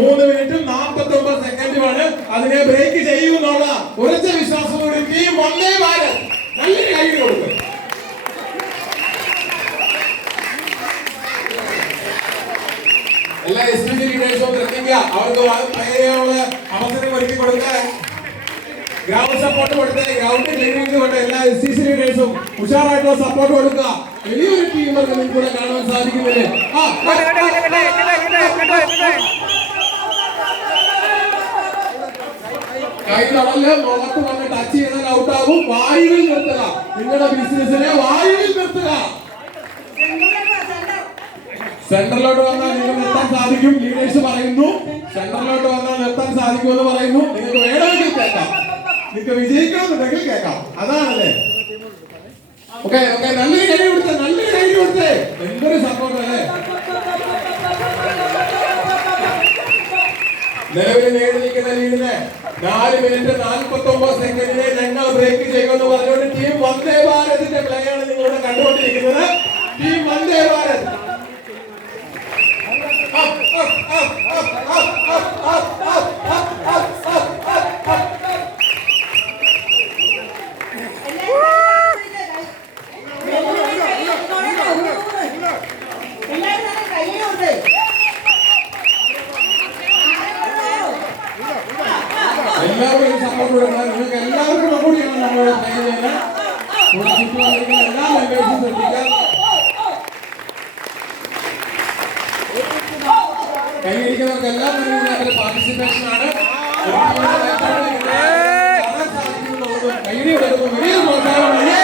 3 മിനിറ്റും 49 സെക്കൻഡുമാണ്. അതിനെ ബ്രേക്ക് ചെയ്യുമെന്നുള്ള ഉറച്ച വിശ്വാസത്തോടെ ടീം വന്ദേ ഭാരത് നല്ലൊരു കൈ കൊടുക്കും. എല്ലാ എസ്പെഷ്യലി ലീഡേഴ്സും ശ്രദ്ധിക്കുക. അവർക്ക് പ്ലേ ചെയ്യാനുള്ള അവസരം ഒരുക്കി കൊടുക്കാൻ ഗ്രൗണ്ട് സപ്പോർട്ട് കൊടുത്ത് ഗ്രൗണ്ട് ക്ലീനിങ് കൊണ്ട് എല്ലാ എസ്പെഷ്യലി ലീഡേഴ്സും ഉഷാറായിട്ടുള്ള സപ്പോർട്ട് കൊടുക്കുക. വലിയൊരു ടീം വർക്ക് നിങ്ങൾക്ക് കൂടെ കാണാൻ സാധിക്കുന്നില്ലേ? കൈകളെല്ലാം മുഖത്ത് വന്ന് ടച്ച് ചെയ്താൽ ഔട്ടാകും. വായുവിൽ നിർത്തുക. നിങ്ങളുടെ ബിസിനസിനെ വായുവിൽ നിർത്തുക. സെന്ററിലോട്ട് വന്നാൽ നിങ്ങൾക്ക് നിർത്താൻ സാധിക്കും. ലീഡേഴ്സ് പറയുന്നു സെന്ററിലോട്ട് വന്നാൽ നിർത്താൻ സാധിക്കുമെന്ന് പറയുന്നു. നിങ്ങൾക്ക് വേണമെങ്കിൽ കേൾക്കാം, നിങ്ങൾക്ക് വിജയിക്കണമെന്നുണ്ടെങ്കിൽ കേൾക്കാം. അതാണല്ലേ? ഓക്കെ ഓക്കെ, നല്ലൊരു കൈ കൊടുത്തേ, നല്ലൊരു കൈ കൊടുത്തേ. എന്തൊരു സപ്പോർട്ട് അല്ലേ? നിലവിൽ നേടിയിരിക്കുന്ന ലീഡിനെ 4 മിനിറ്റ് 49 സെക്കൻഡിനെ ഞങ്ങൾ ബ്രേക്ക് ചെയ്യുമെന്ന് പറഞ്ഞുകൊണ്ട് ടീം വന്ദേ ഭാരതിന്റെ പ്ലേ ആണ് നിങ്ങളുടെ കണ്ടുകൊണ്ടിരിക്കുന്നത്. ടീം വന്ദേ ഭാരത് എല്ലാവരും സപ്പോർട്ട് കൊടുക്കണം. നിങ്ങൾക്ക് എല്ലാവർക്കും കൂടിയാണ് നമ്മൾ പ്ലേ ചെയ്യുന്നത്. എല്ലാ മെമ്പേഴ്സും ശ്രദ്ധിക്കാം. കൈയിരിക്കുന്നവർക്ക് എല്ലാം പാർട്ടിസിപ്പേഷൻ ആണ്. കൈയ്യടി കൊടുക്കുമ്പോൾ വലിയ പ്രോത്സാഹനമാണ്.